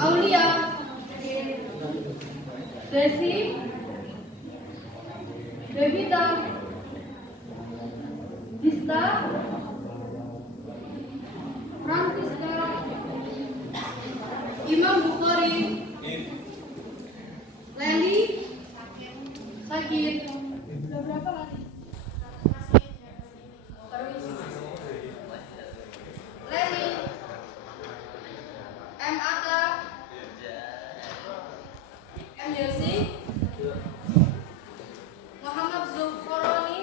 Aulia, Desi, Devita, Dista, Francisca, Imam Bukhari, Leli, Sakit. Udah berapa kali? Leli, M. Ata, M. Yesi, Muhammad Zulkoroni,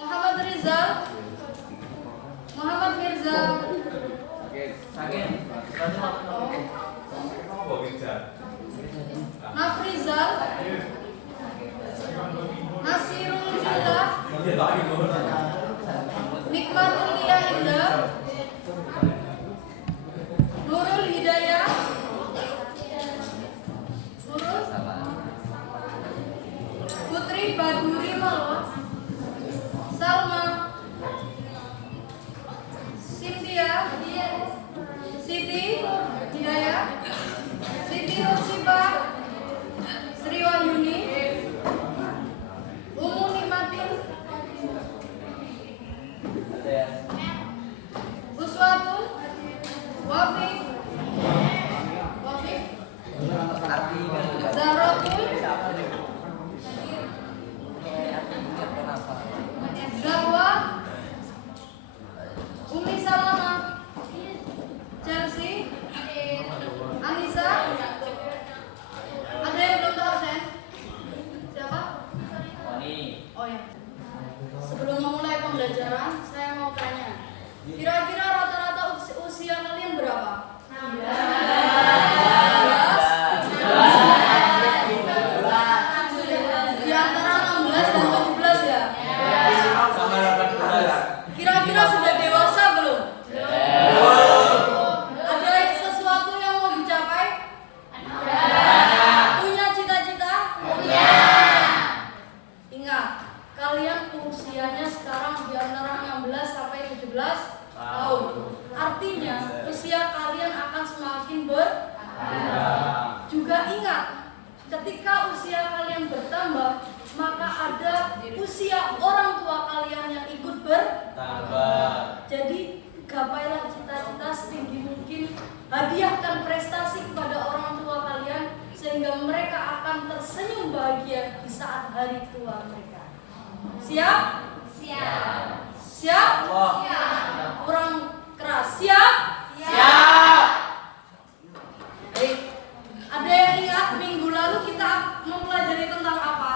Muhammad Rizal, Muhammad Mirza, Nafrizal, Nasirul Jillah, Nikmatul Lia Indah, Nurul Hidayah, Putri Baduri Malwa, Salma, Cynthia, Siti Hidayah, Siti Nursiba, Sri Wahyuni, Umu Nikmatin, Uswatu, Wafik, Zahratul, Zahwa, Umi Salama, Chelsea, Anissa. Ada yang belum tahu Sen? Siapa? Oh ya. Sebelum memulai pembelajaran, saya mau tanya. Kira-kira rata-rata usia kalian berapa? 16. Di antara 16 dan 17 ya? Kira-kira sudah dewasa belum? Ada sesuatu yang mau dicapai? Punya cita-cita? Ingat, kalian usianya sekarang di antara 16 sampai 17 tahun. Artinya usia kalian akan semakin bertambah. Juga ingat, ketika usia kalian bertambah, maka ada usia orang tua kalian yang ikut bertambah. Jadi gapailah cita-cita setinggi mungkin, hadiahkan prestasi kepada orang tua kalian sehingga mereka akan tersenyum bahagia di saat hari tua mereka. Siap? Siap. Siap? Siap. Kurang keras. Siap? Siap. Baik. Ada yang ingat minggu lalu kita mempelajari tentang apa?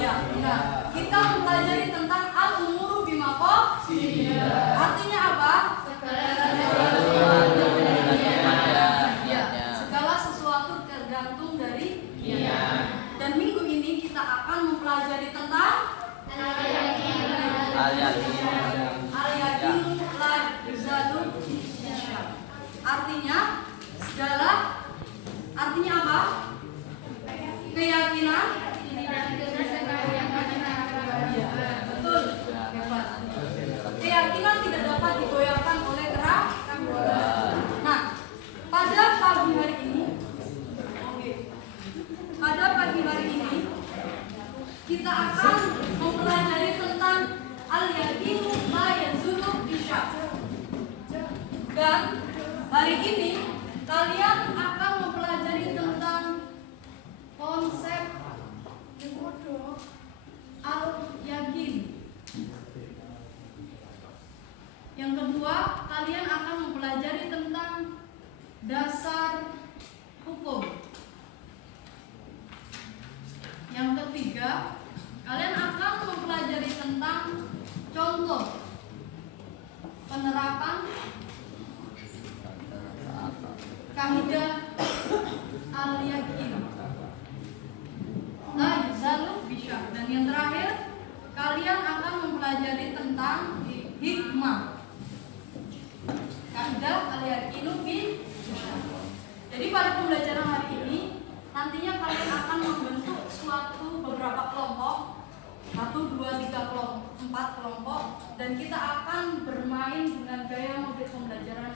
Ya, enggak. Kita mempelajari tentang al-umuru bimaqasidihha. Artinya apa? Ya, segala sesuatu tergantung dari niat. Dan minggu ini kita akan mempelajari tentang al-yaqinu la yuzalu bisyak. Artinya artinya apa? Keyakinan. Betul. Hebat. Keyakinan tidak dapat digoyahkan oleh keraguan. Nah, pada pagi hari ini kita akan mempelajari tentang al-yaqinu la yazulu bisyak. Dan hari ini kalian akan mempelajari tentang konsep al-yaqin. Yang kedua, kalian akan mempelajari tentang dasar hukum. Yang ketiga, kalian akan mempelajari tentang contoh penerapan kaidah al-yaqin la yuzalu bisyak. Dan yang terakhir, kalian akan mempelajari tentang hikmah kaidah al-yaqinu bisyak. Jadi pada pembelajaran hari ini nantinya kalian akan membentuk beberapa kelompok. Satu 2, 3, 4 kelompok, dan kita akan bermain dengan gaya model pembelajaran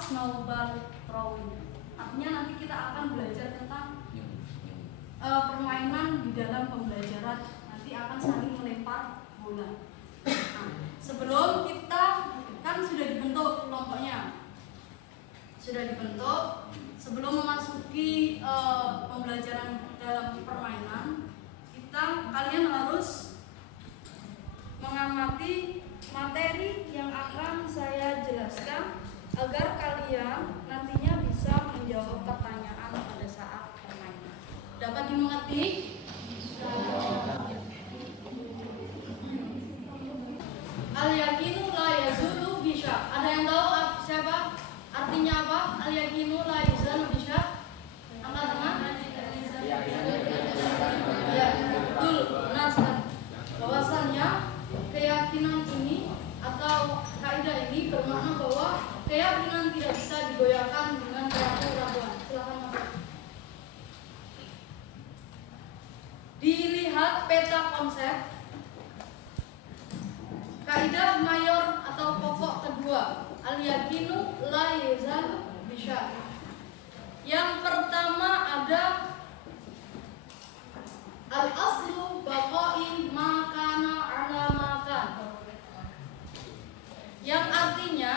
snowball throwing. Artinya nanti kita akan belajar tentang permainan di dalam pembelajaran, nanti akan saling melempar bola. Nah, sebelum kita kan sudah dibentuk kelompoknya, sebelum memasuki pembelajaran dalam permainan, kalian harus mengamati materi yang akan saya jelaskan agar kalian nantinya bisa menjawab pertanyaan pada saat permainan. Dapat dimengerti? Al-yakinu la yazulu bisya. Ada yang tahu siapa? Artinya apa? Al-yakinu la yazulu bisya. Angkat tangan. Ya, betul. Benar sekali. Bahwasannya keyakinan ini atau kaidah ini bermakna bahwa keyakinan tidak bisa digoyahkan dengan keraguan. Silakan masuk. Dilihat peta konsep. Kaidah mayor atau pokok kedua, al-yakinu la yazal bisya. Yang pertama ada al-aslu baqa'i ma kana ala ma kan. Yang artinya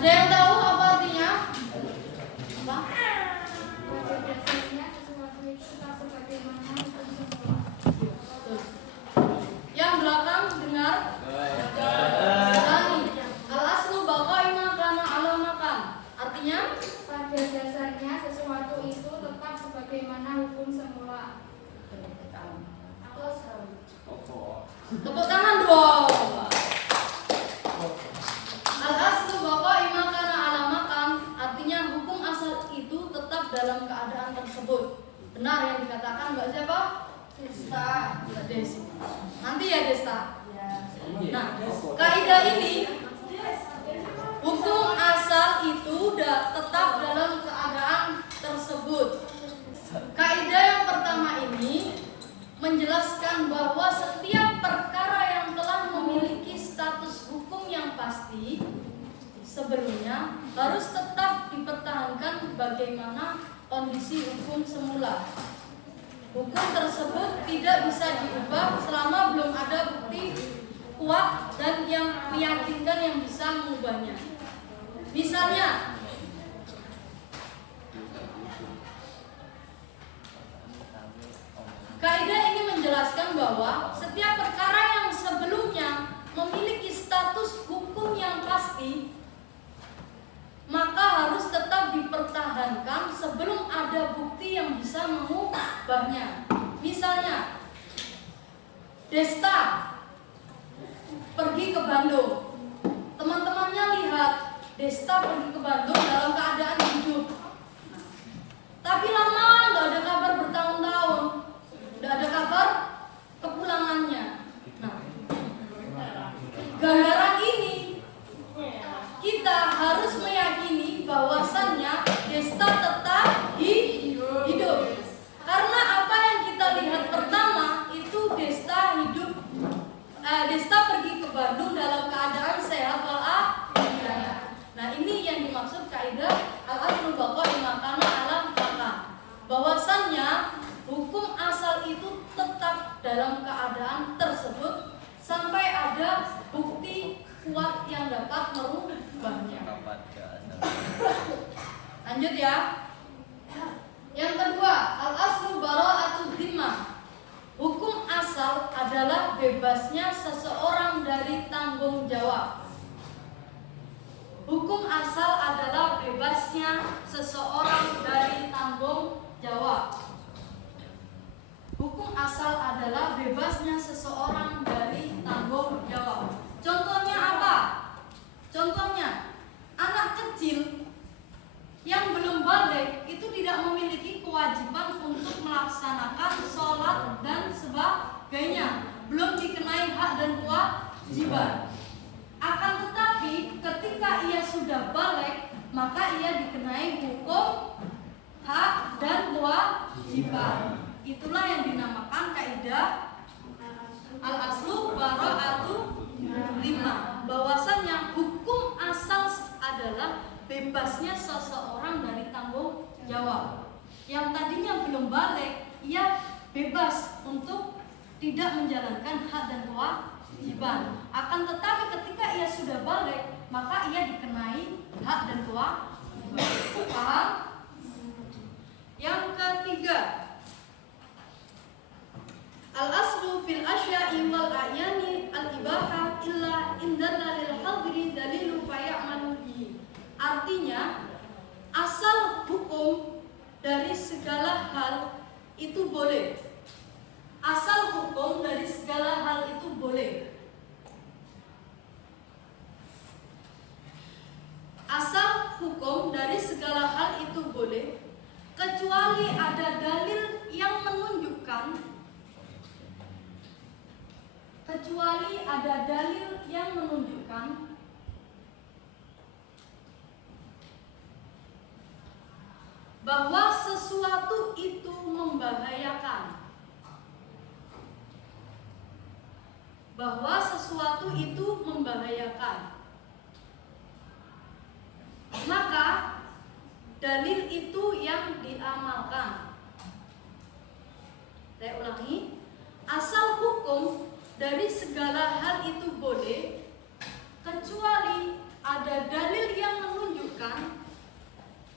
ada yang tahu apa artinya? Apa? Yang belakang dengar? Al-aslu baqa'i ma kana ala ma kan. Artinya pada dasarnya sesuatu itu tetap sebagaimana hukum semula. tepuk tangan dong. Al-aslu baqa'i ma kana ala ma kan. Artinya hukum asal itu tetap dalam keadaan tersebut. Benar yang dikatakan Mbak siapa? Desta. Desi. Nanti ya Desta. Nah, kaidah ini hukum asal itu tetap dalam keadaan tersebut. Kaidah yang pertama ini menjelaskan bahwa setiap perkara yang telah memiliki status hukum yang pasti sebelumnya harus tetap dipertahankan bagaimana kondisi hukum semula. Hukum tersebut tidak bisa diubah selama belum ada bukti kuat dan yang meyakinkan yang bisa mengubahnya. Misalnya, kaidah ini menjelaskan bahwa setiap perkara yang sebelumnya memiliki status hukum yang pasti, maka harus tetap dipertahankan sebelum ada bukti yang bisa mengubahnya. Misalnya, Desta pergi ke Bandung. Teman-temannya lihat Desta pergi ke Bandung dalam keadaan hidup. Tapi lama nggak ada kabar bertahun-tahun, nggak ada kabar kepulangannya. Nah, gambaran ini kita harus meyakini bahwasannya Desta tetap hidup. Karena apa yang kita lihat pertama itu Desta pergi ke Bandung dalam keadaan sehat walafiat. Nah, ini yang dimaksud kaidah al-aslu baqa'i ma kana ala ma kan. Bahwasannya hukum asal itu tetap dalam keadaan tersebut sampai ada bukti kuat yang dapat merubahnya. Lanjut ya. Yang kedua, al-aslu bara'atul dhimmah. Hukum asal adalah bebasnya seseorang dari tanggung jawab. Hukum asal adalah bebasnya seseorang dari tanggung jawab. Hukum asal adalah bebasnya seseorang dari tanggung jawab. Contohnya apa? Contohnya, anak kecil yang belum baligh itu tidak memiliki kewajiban untuk melaksanakan sholat dan sebagainya, belum dikenai hak dan kewajiban. Itulah yang dinamakan kaidah al-aslu bara'atu dhimma, bahwasanya hukum asal adalah bebasnya seseorang dari tanggung jawab. Yang tadinya belum balik, ia bebas untuk tidak menjalankan hak dan kewajiban. Akan tetapi ketika ia sudah balik, maka ia dikenai hak dan kewajiban. Paham? Yang ketiga, al-aslu fil asya'i wal a'yani al-ibahah illa indalla lil hadiri dalilu fayamalu bihi. Artinya, asal hukum dari segala hal itu boleh. Asal hukum dari segala hal itu boleh. Asal hukum dari segala hal itu boleh, kecuali ada dalil yang menunjukkan bahwa sesuatu itu membahayakan. Maka dalil itu yang diamalkan. Saya ulangi, asal hukum dari segala hal itu boleh, kecuali ada dalil yang menunjukkan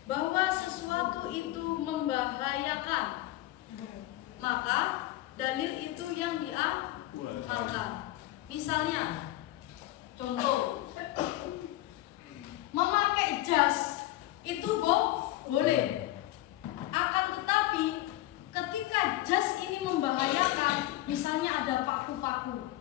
bahwa sesuatu itu membahayakan. Maka dalil itu yang diamalkan. Misalnya, contoh, memakai jas itu boleh. Akan tetapi ketika jas ini membahayakan, misalnya ada paku-paku,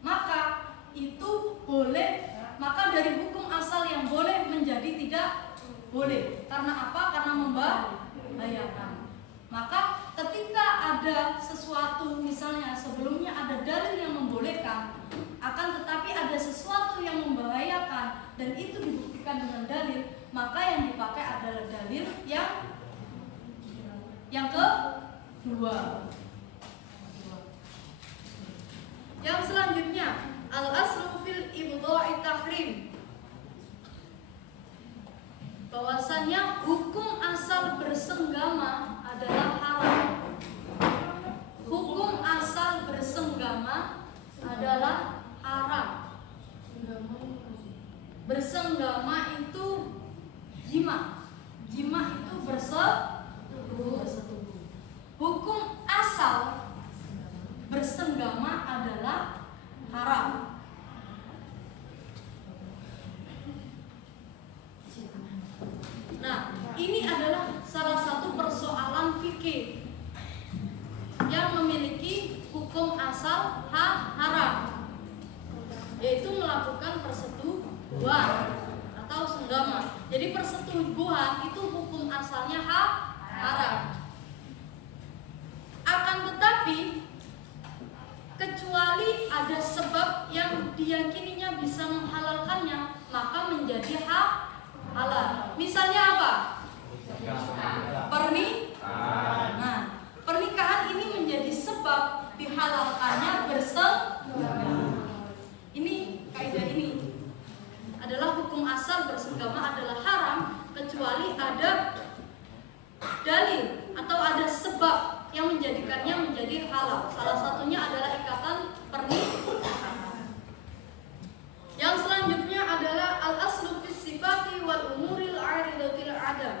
maka itu boleh. Maka dari hukum asal yang boleh menjadi tidak boleh. Karena apa? Karena membahayakan. Maka ketika ada sesuatu, misalnya sebelumnya ada dalil yang membolehkan, akan tetapi ada sesuatu yang membahayakan dan itu dibuktikan dengan dalil, maka yang dipakai adalah dalil yang kedua. Yang selanjutnya, al-aslu fil ibdha'i tahrim, bahwasannya hukum asal bersenggama adalah haram. Hukum asal bersenggama adalah haram. Bersenggama itu jima. Jima itu bersetubuh. Hukum asal bersenggama adalah haram. Nah, ini adalah salah satu persoalan fikih yang memiliki hukum asal haram, yaitu melakukan persetubuhan atau senggama. Jadi persetubuhan itu hukum asalnya haram. Akan tetapi kecuali ada sebab yang diyakininya bisa menghalalkannya, maka menjadi halal. Misalnya apa? Nah, pernikahan ini menjadi sebab dihalalkannya bersenggama. Ini kaidah ini adalah hukum asal bersenggama adalah haram, kecuali ada dalil atau ada sebab yang menjadikannya menjadi halal. Salah satunya adalah ikatan pernikahan. Yang selanjutnya adalah al-aslu fis sifati wal umuril 'aridatil 'adam.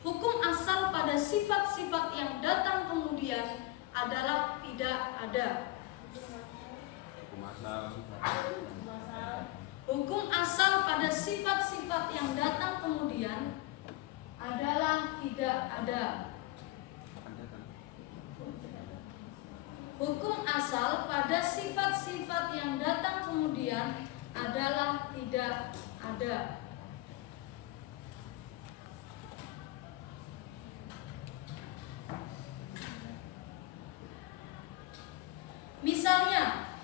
Hukum asal pada sifat-sifat yang datang kemudian adalah tidak ada. Hukum asal pada sifat-sifat yang datang kemudian adalah tidak ada. Hukum asal pada sifat-sifat yang datang kemudian adalah tidak ada. Misalnya,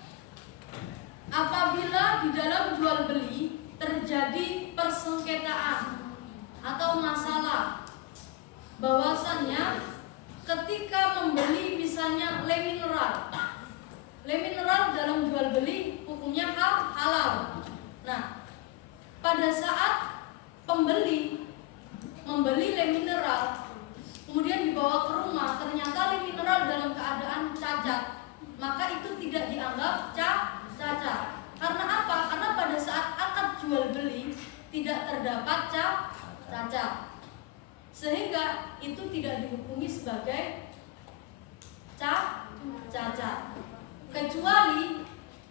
apabila di dalam jual beli terjadi persengketaan atau masalah, bahwasannya ketika membeli misalnya le mineral. Le mineral dalam jual beli hukumnya halal. Nah, pada saat pembeli membeli le mineral, kemudian dibawa ke rumah, ternyata le mineral dalam keadaan cacat, maka itu tidak dianggap cacat. Karena apa? Karena pada saat akad jual beli tidak terdapat cacat, sehingga itu tidak dihukumi sebagai cacat, kecuali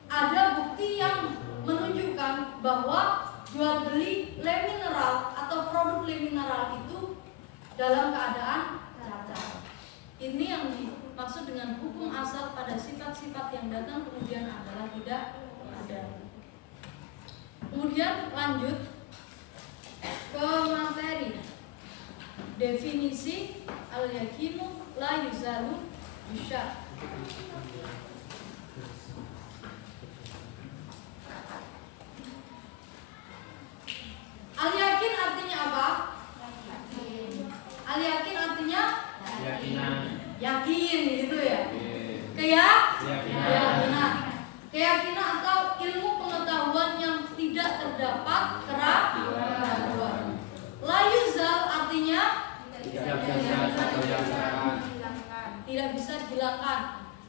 ada bukti yang menunjukkan bahwa jual beli le mineral atau produk le mineral itu dalam keadaan cacat. Ini yang dimaksud dengan hukum asal pada sifat-sifat yang datang kemudian adalah tidak ada. Kemudian lanjut ke materi. Definisi al-yakinu la yuzalu bisyak. Al-yakin artinya apa? Al-yakin artinya yakin gitu ya. Keyakinan atau ilmu pengetahuan yang tidak terdapat keraguan. La yuzal artinya tidak bisa dihilangkan.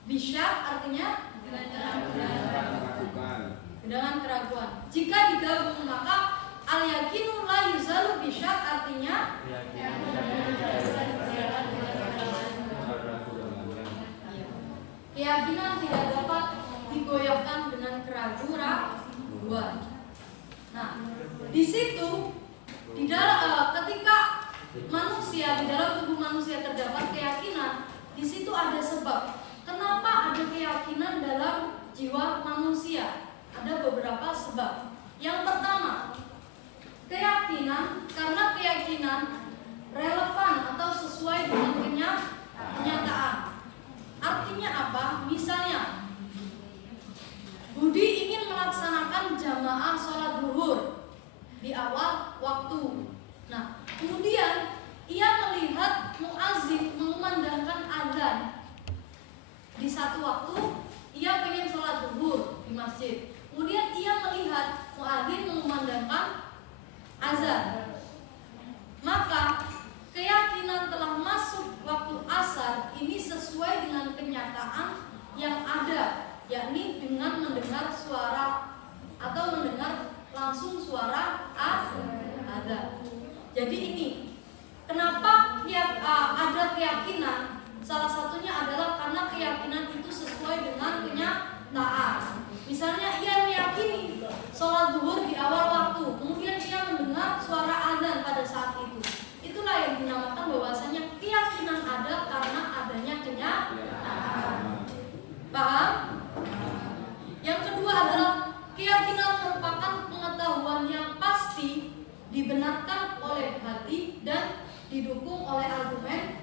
Bisyak artinya dengan keraguan. Jika digabung maka al-yakinu la yuzalu bisyak artinya keyakinan tidak dapat digoyahkan dengan keraguan. Nah, di situ di dalam ketika manusia di dalam tubuh manusia terdapat keyakinan, di situ ada sebab. Kenapa ada keyakinan dalam jiwa manusia? Ada beberapa sebab. Yang pertama, karena keyakinan relevan atau sesuai dengan kenyataan. Artinya apa? Misalnya, Budi ingin melaksanakan jamaah sholat zuhur di awal waktu. Nah, kemudian ia melihat muazzin mengumandangkan azan di satu waktu. Ia ingin sholat zuhur di masjid. Kemudian ia melihat muazzin mengumandangkan azan. Maka keyakinan telah masuk waktu asar ini sesuai dengan kenyataan yang ada, yakni dengan mendengar suara atau mendengar langsung suara azan. Jadi ini kenapa ada keyakinan? Salah satunya adalah karena keyakinan itu sesuai dengan kenyataan. Misalnya ia meyakini sholat zuhur di awal waktu, kemudian ia mendengar suara azan pada saat itu. Itulah yang dinamakan bahwasanya keyakinan ada karena adanya kenyataan. Paham? Yang kedua adalah keyakinan merupakan pengetahuan yang pasti, dibenarkan oleh hati dan didukung oleh argumen.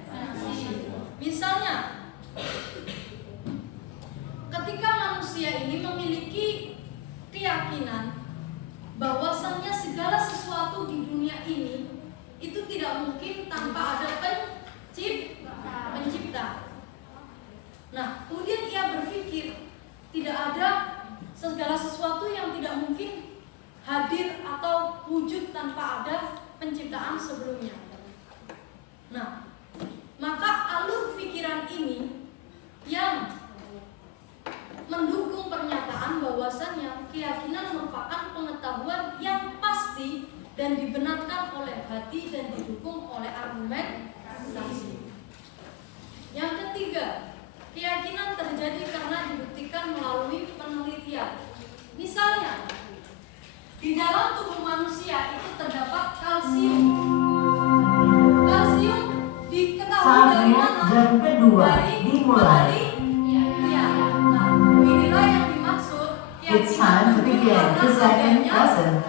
Misalnya, ketika manusia ini memiliki keyakinan bahwasannya segala sesuatu di dunia ini itu tidak mungkin tanpa ada pencipta. Nah, kemudian ia berpikir tidak ada segala sesuatu yang tidak mungkin hadir atau wujud tanpa ada penciptaan sebelumnya. Nah, maka alur pikiran ini yang mendukung pernyataan bahwasannya keyakinan merupakan pengetahuan yang pasti dan dibenarkan oleh hati dan didukung oleh argumentasi. Yang ketiga, keyakinan terjadi karena dibuktikan melalui penelitian. Misalnya, di dalam tubuh manusia itu terdapat kalsium. Kalsium diketahui dari mana? Jam kedua dimulai. Inilah yang dimaksud It's time to begin the second lesson.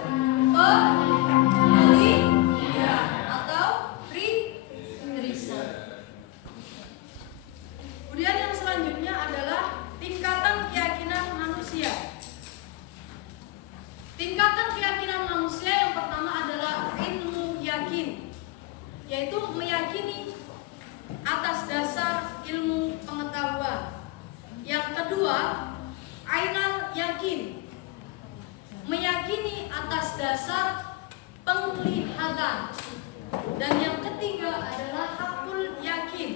Penelitian atau riset. Kemudian yang selanjutnya adalah tingkatan keyakinan manusia. Tingkatan keyakinan manusia yang pertama adalah ilmu yakin, yaitu meyakini atas dasar Dan yang ketiga adalah hakul yakin,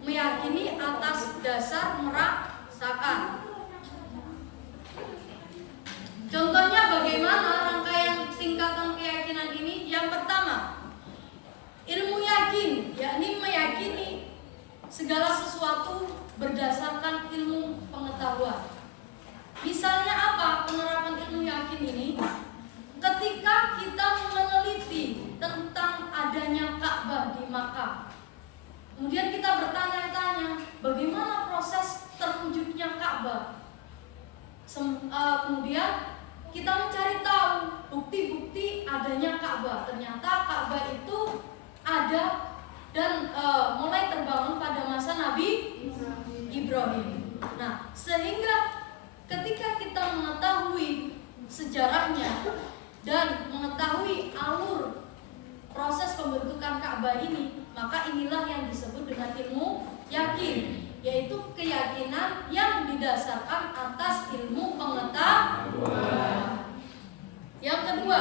meyakini atas dasar merasakan. Contohnya bagaimana rangkaian tingkatan keyakinan ini? Yang pertama, ilmu yakin, yakni meyakini segala sesuatu berdasarkan ilmu pengetahuan. Misalnya apa penerapan ilmu yakin ini? Ketika kita meneliti tentang adanya Ka'bah di Makkah, kemudian kita bertanya-tanya bagaimana proses terwujudnya Ka'bah. Kemudian kita mencari tahu bukti-bukti adanya Ka'bah. Ternyata Ka'bah itu ada dan mulai terbangun pada masa Nabi Ibrahim. Nah, sehingga ketika kita mengetahui sejarahnya dan mengetahui alur proses pembentukan Ka'bah ini, maka inilah yang disebut dengan ilmu yakin, yaitu keyakinan yang didasarkan atas ilmu pengetahuan. Yang kedua,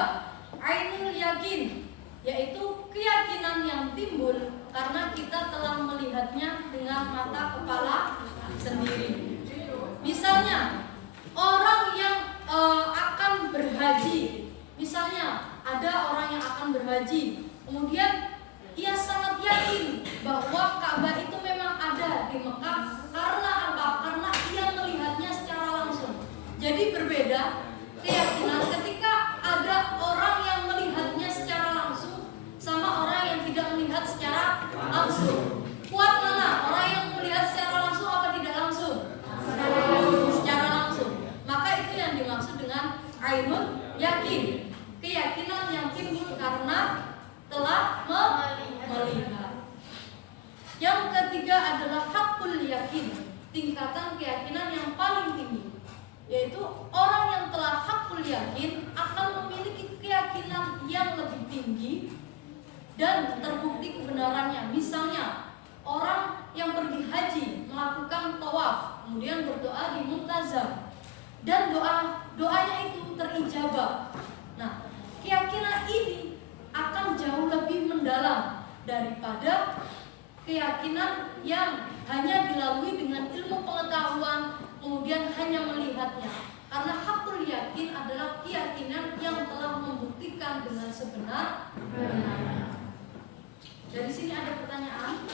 ainul yakin, yaitu keyakinan yang timbul karena kita telah melihatnya dengan mata kepala sendiri. Misalnya, orang yang akan berhaji, misalnya ada orang yang akan berhaji, kemudian ia sangat yakin bahwa Ka'bah itu memang ada di Mekah. Karena apa? Karena ia melihatnya secara langsung. Jadi berbeda keyakinan ketika ada orang yang melihatnya secara langsung sama orang yang tidak melihat secara langsung. Kuat mana? Orang yang melihat secara langsung apa tidak langsung? Secara langsung. Maka itu yang dimaksud dengan ainun yakin, keyakinan yang timbul karena telah melihat. Yang ketiga adalah hakul yakin, tingkatan keyakinan yang paling tinggi, yaitu orang yang telah hakul yakin akan memiliki keyakinan yang lebih tinggi dan terbukti kebenarannya. Misalnya, orang yang pergi haji melakukan tawaf, kemudian berdoa di Multazam, dan doanya itu terijabah. Nah, keyakinan ini akan jauh lebih mendalam daripada keyakinan yang hanya dilalui dengan ilmu pengetahuan, kemudian hanya melihatnya. Karena hakul yakin adalah keyakinan yang telah membuktikan dengan sebenar-benarnya. Dari sini ada pertanyaan?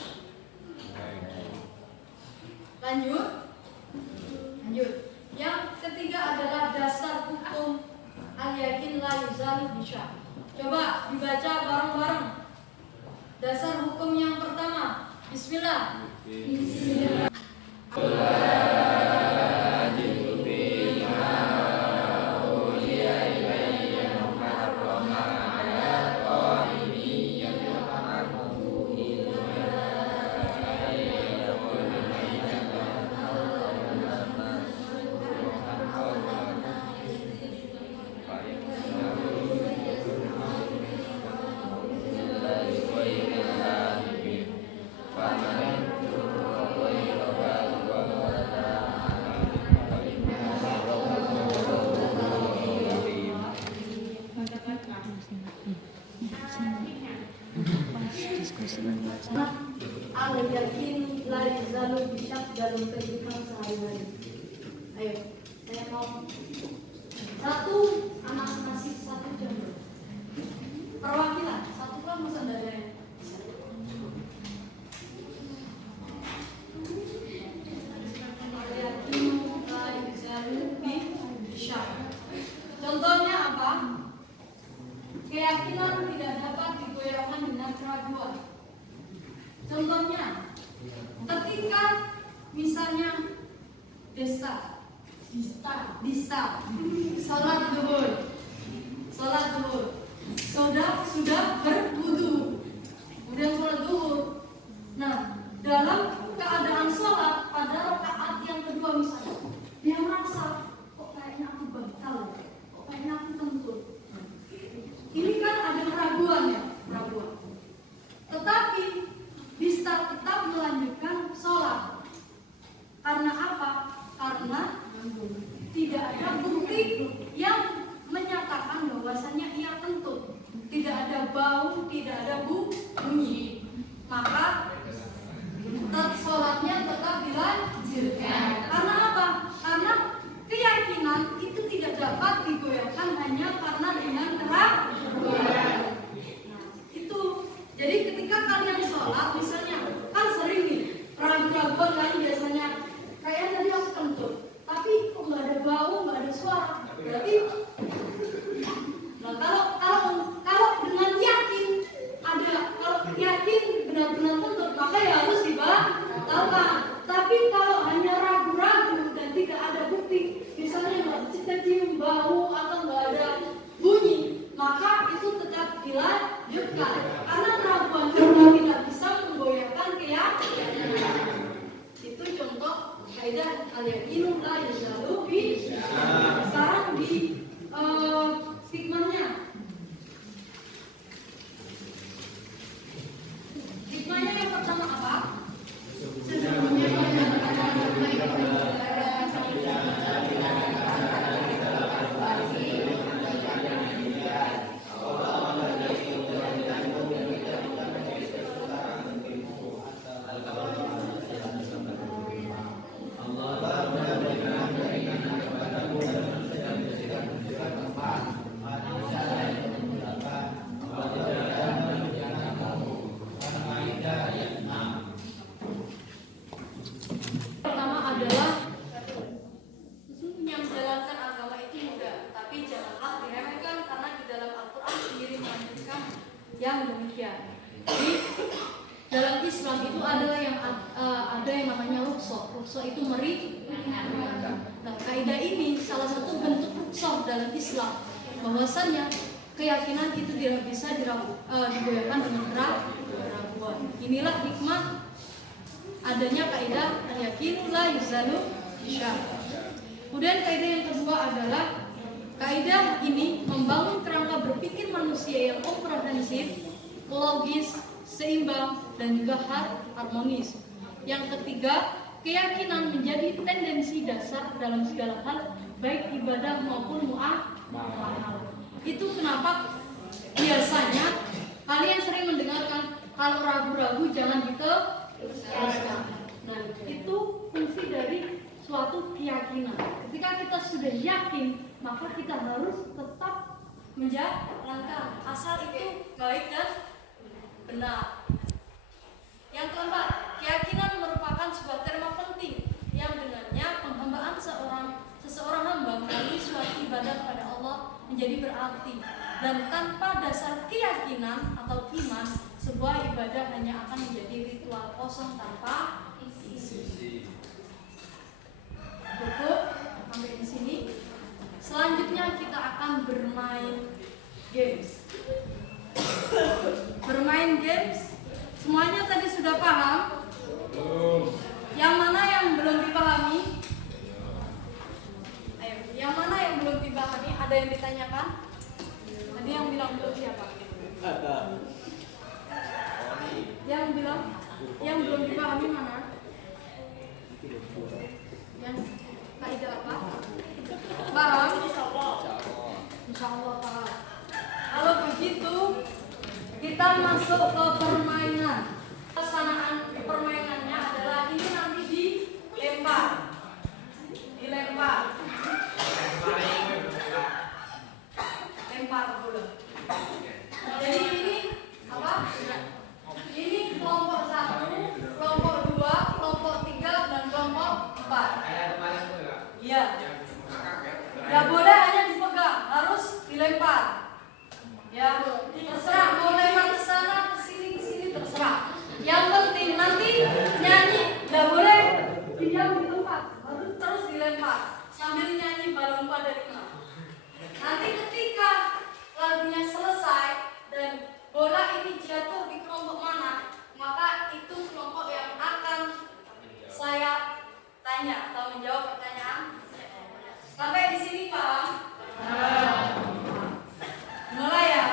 Lanjut. Yang ketiga adalah dasar hukum al-yakin la yuzalu bisyak. Coba dibaca bareng-bareng. Dasar hukum yang pertama. Bismillah. Bismillah. Al-yakin la yuzalu bisyak dalam kehidupan sehari-hari. Ayo, saya mau satu anak kasih satu contoh. Perwakilan, satu kelompok dari al-yakin la yuzalu bisyak. Contohnya apa? Keyakinan tidak dapat digoyahkan dengan keraguan. Contohnya, ketika misalnya dista, sholat zuhur, sudah berwudu, kemudian sholat zuhur. Nah, dalam keadaan sholat pada rakaat yang kedua misalnya, dia merasa kok kayaknya aku batal, kok kayaknya aku kentut. Ini kan ada keraguan ya, keraguan. Tetapi bisa tetap melanjutkan sholat. Karena apa? Karena tidak ada bukti yang menyatakan bahwasanya ia kentut. Tidak ada bau, tidak ada bunyi, maka sholatnya tetap dilanjutkan. Karena apa? Karena keyakinan itu tidak dapat digoyahkan hanya karena dengan keraguan. Itu. Jadi ketika kalian sholat, misalnya kan sering nih ragu-raguan kan biasanya, kayak tadi aku kentut, tapi kok nggak ada bau, nggak ada suara. Berarti, nah kalau dengan yakin ada, kalau yakin benar-benar kentut, maka ya harus dibatalkan. Tapi kalau hanya ragu-ragu dan tidak ada bukti, misalnya nggak cium bau atau nggak ada bunyi, maka itu tetap dilanjutkan. Karena keraguan itu tidak bisa menggoyahkan keyakinan. Itu contoh kaidah al-yaqinu la yuzalu bi. Sekarang di hikmahnya. Hikmahnya yang pertama apa? Yang demikian. Jadi dalam Islam itu ada yang namanya rukhsah. Rukhsah itu meringankan. Nah, kaidah ini salah satu bentuk rukhsah dalam Islam, bahwasannya keyakinan itu tidak bisa digoyahkan dengan keraguan. Inilah hikmah adanya kaidah al-yaqinu la yuzalu bisyak. Kemudian kaidah yang kedua adalah kaidah ini membangun kerangka berpikir manusia yang komprehensif, logis, seimbang, dan juga harmonis. Yang ketiga, keyakinan menjadi tendensi dasar dalam segala hal, baik ibadah maupun muamalah. Itu kenapa biasanya kalian sering mendengarkan kalau ragu-ragu jangan diteruskan. Nah, itu fungsi dari suatu keyakinan. Ketika kita sudah yakin, maka kita harus tetap menjalankan asal itu baik dan benar. Yang keempat, keyakinan merupakan sebuah terma penting yang dengannya penghambaan seseorang hamba melalui suatu ibadah kepada Allah menjadi berarti, dan tanpa dasar keyakinan atau iman, sebuah ibadah hanya akan menjadi ritual kosong tanpa isi. Cukup sampai di sini. Selanjutnya kita akan bermain games. Bermain games. Semuanya tadi sudah paham? Yang mana yang belum dipahami? Ayo, yang mana yang belum dipahami? Ada yang ditanyakan? Tadi yang bilang belum siapa? Yang bilang yang belum dipahami mana? Yang kaidah apa? Paham? Insya Allah paham. Kalau begitu kita masuk ke permainan. Pelaksanaan permainannya adalah ini nanti dilempar. Lempar bola. Jadi ini apa? Ini kelompok 1, kelompok 2, kelompok 3, dan kelompok 4. Iya. Gak boleh hanya dipegang, harus dilempar. Ya, terserah mau lempar ke sana, ke sini terserah. Yang penting nanti nyanyi, gak boleh diam di tempat, harus terus dilempar sambil nyanyi balon pada 5. Nanti ketika lagunya selesai dan bola ini jatuh di kelompok mana, maka itu kelompok yang akan saya tanya atau menjawab pertanyaan. Sampai di sini paham? Mulai ya.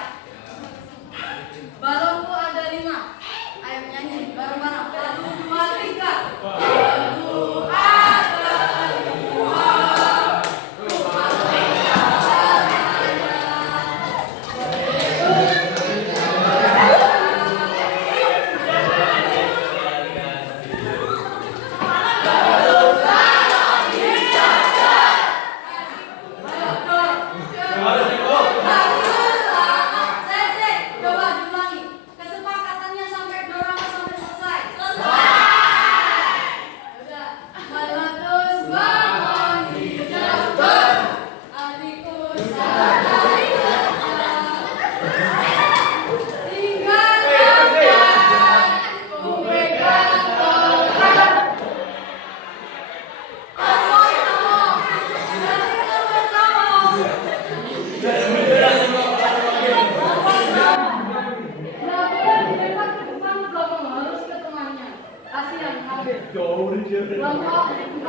Kelompok 4.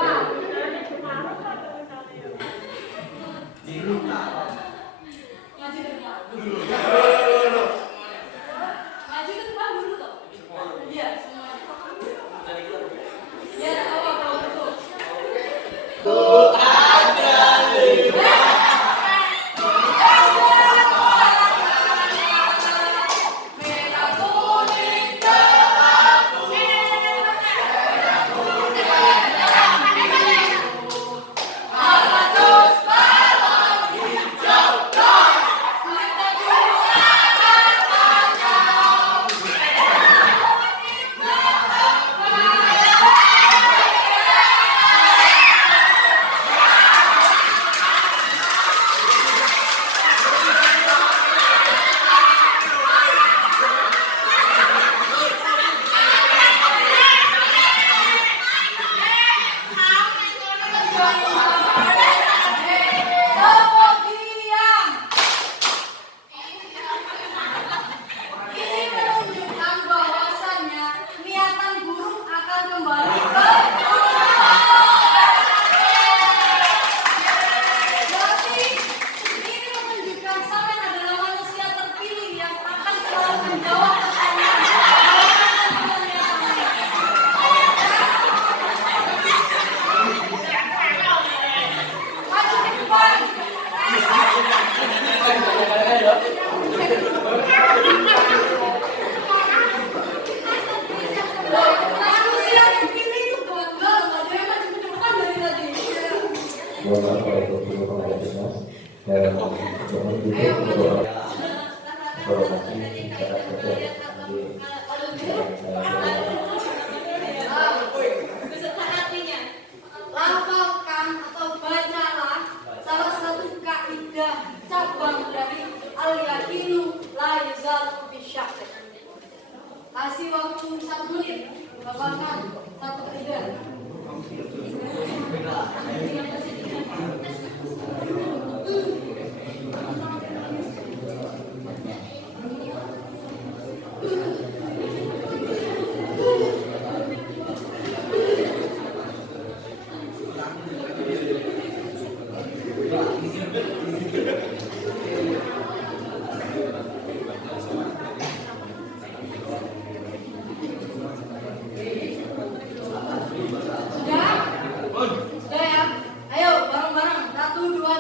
Maju ke depan. Maju ke depan dulu toh. Iya, semuanya. Ya, awal kalau betul. Ini menunjukkan bahwasannya niatan buruk akan kembali ke berarti ini menunjukkan sampean adalah manusia terpilih yang akan selalu menjawab pertanyaan. Maju ke depan. Manusia terpilih itu gagal, nggak ada yang maju ke depan dari tadi. Beserta artinya, lafalkan atau bacalah salah satu kaidah cabang dari al-yaqinu la yuzalu bisyak. Kasih waktu 1 menit, bacakan satu kaidah. Sudah? Sudah ya? Ayo bareng-bareng. 1, 2, 3.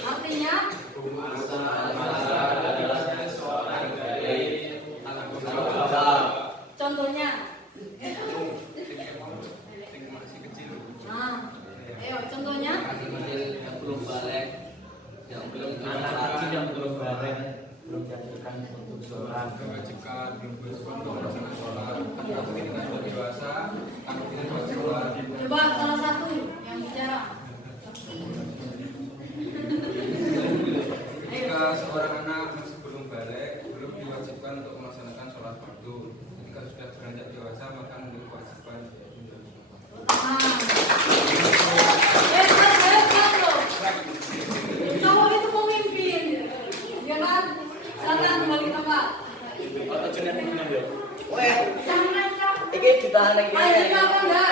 Artinya? Contohnya? Nah, ayo contohnya? Belum diajarkan untuk sholat, kewajiban belum melaksanakan sholat, tapi dengan sudah dewasa, anak tidak buat sholat. Coba salah satu yang bicara. Jika seorang anak masih belum balik, belum diwajibkan untuk melaksanakan sholat fardu. Jika sudah beranjak dewasa, maka menjadi kewajiban. Cowok itu pemimpin, ya kan? Silakan kembali ke tempat. Iki ditahan lagi. Maju ke Anda.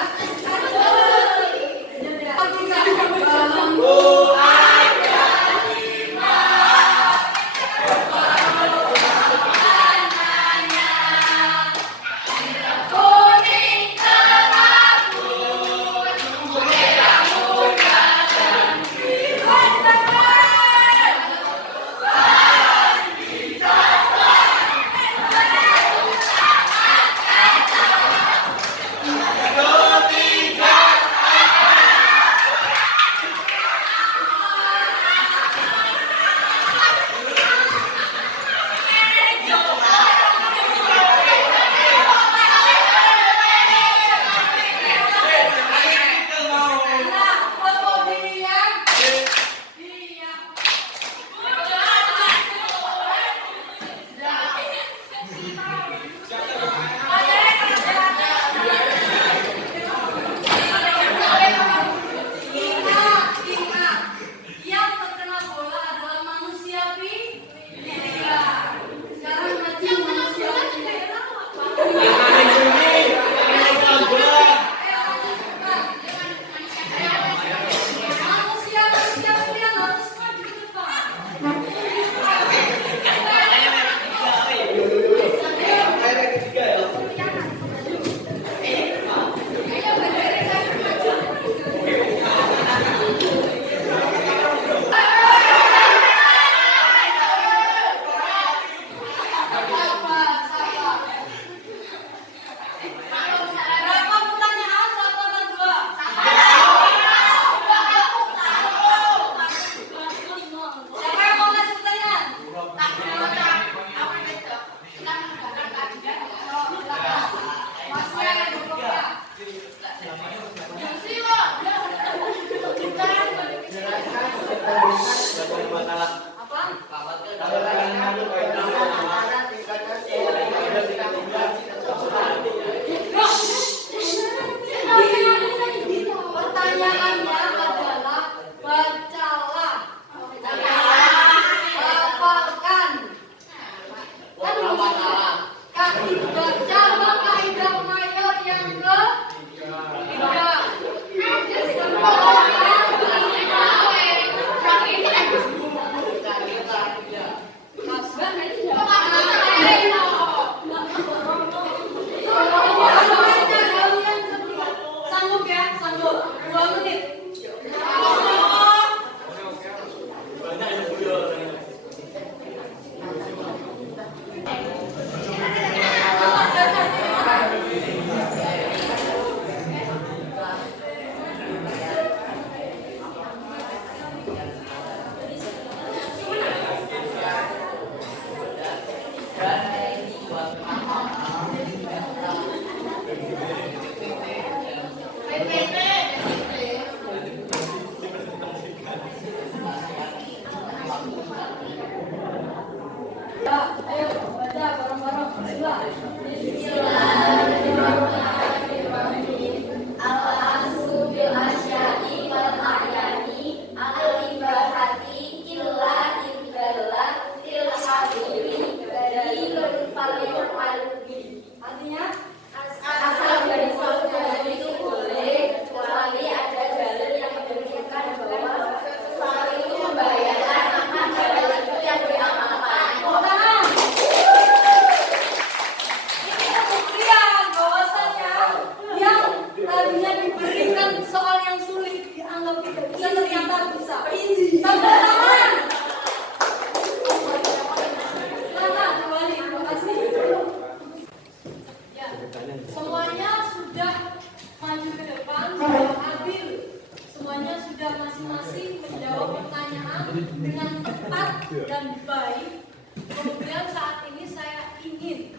dan baik. Kemudian saat ini saya ingin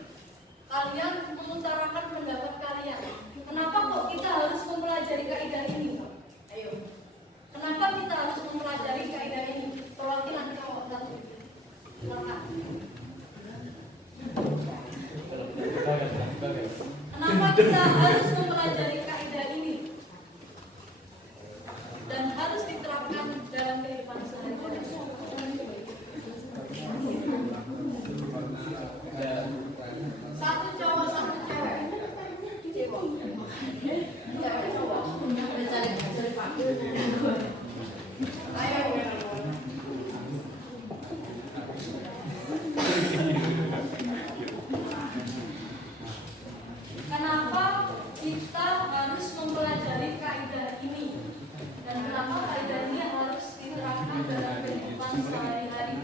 kalian mengutarakan pendapat kalian. Kenapa kok kita harus mempelajari kaidah ini? Ayo. Kenapa kita harus mempelajari kaidah ini? Perwakilan kelompok satu. Silakan. Kenapa kita harus mempelajari kaidah ini? Dan harus diterapkan dalam kehidupan sehari-hari. Satu cowok, satu cewek. Cewek cowok. Ayo. Kenapa kita harus mempelajari kaidah ini? Dan kenapa kaidah ini harus diterapkan dalam kehidupan sehari-hari?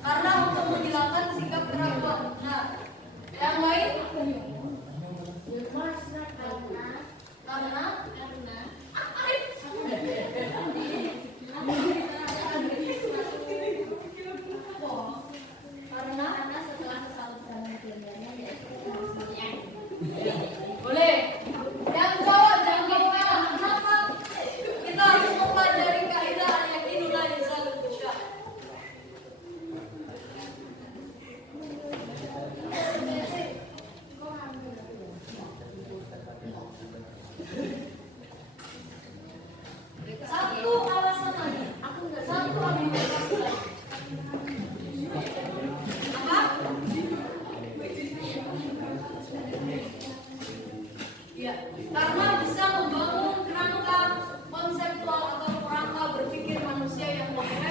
Karena untuk menghilangkan sikap keraguan. Nah, yang lain? Karena setelah kesabaran berjalannya boleh. Yang cowok jangan kalah. Kenapa? Kita harus mempelajari kaidah al-yakin la yazalu bisyak. Satu alasan lagi. Satu argumentasi lagi. Apa? Ya, karena bisa membangun kerangka konseptual atau kerangka berpikir manusia yang modern.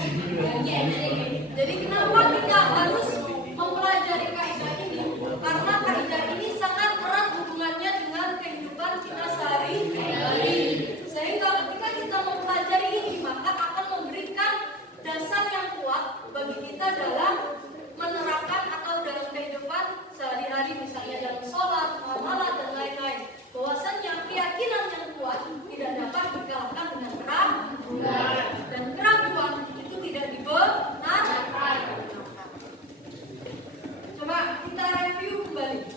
Jadi kenapa kita harus mempelajari kaidah ini? Karena kaidah ini sangat erat hubungannya dengan kehidupan kita sehari-hari. Sehingga ketika kita mempelajari ini, maka akan memberikan dasar yang kuat bagi kita dalam menerapkan atau dalam kehidupan sehari-hari, misalnya dalam sholat, muamalah dan lain-lain. Bahwasannya keyakinan yang kuat tidak dapat dikalahkan dengan keraguan, dan keraguan itu tidak dibenarkan. Coba kita review kembali.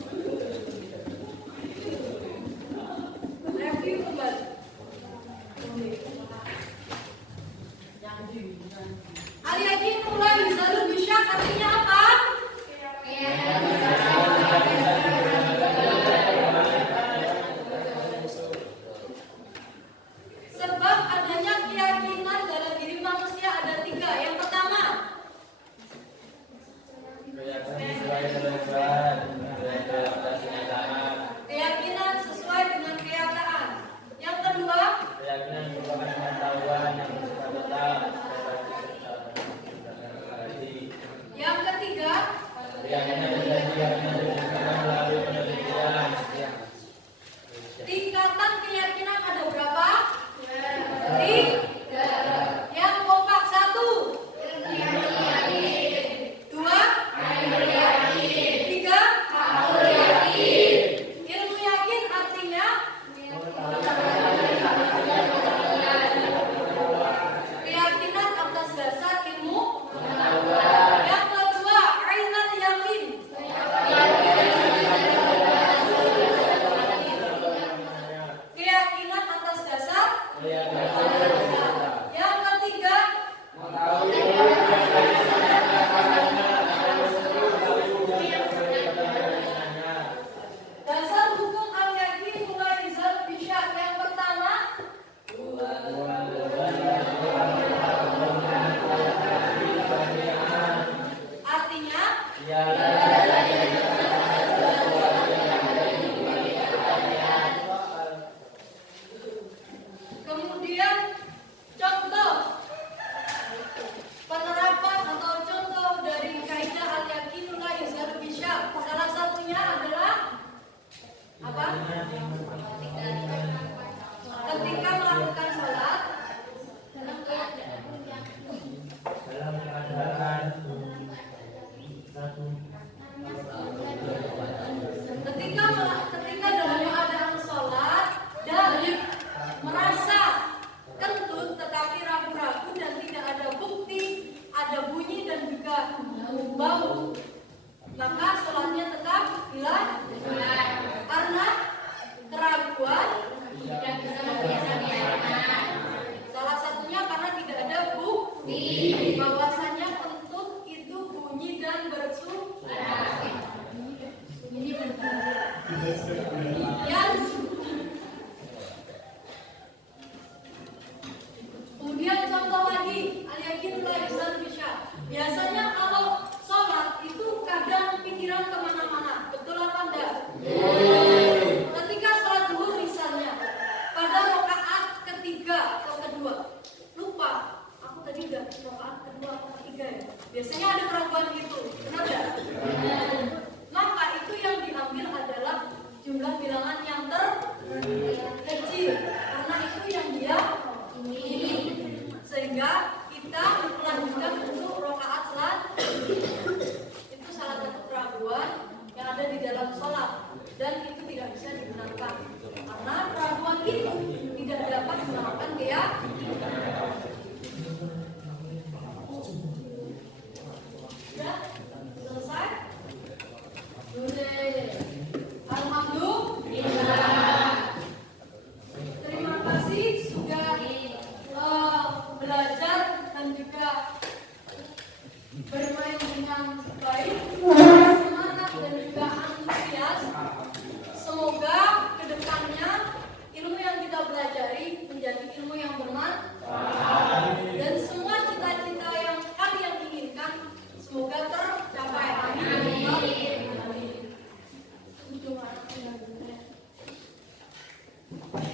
Untuk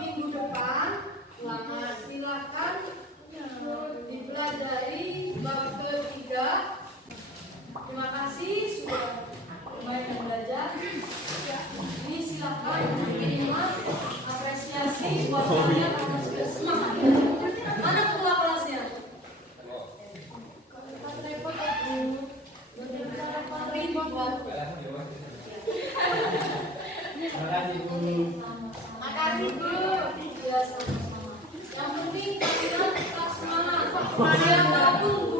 minggu depan, silakan dipelajari bab ketiga. Terima kasih sudah lumayan belajar. Ini silakan diterima apresiasi buat kalian karena sudah semangat. Mana ketua kelasnya? Repot aku. Ribet. Makasih Bu. Ya sama-sama. Yang penting kalian tetap semangat. Kalian gabung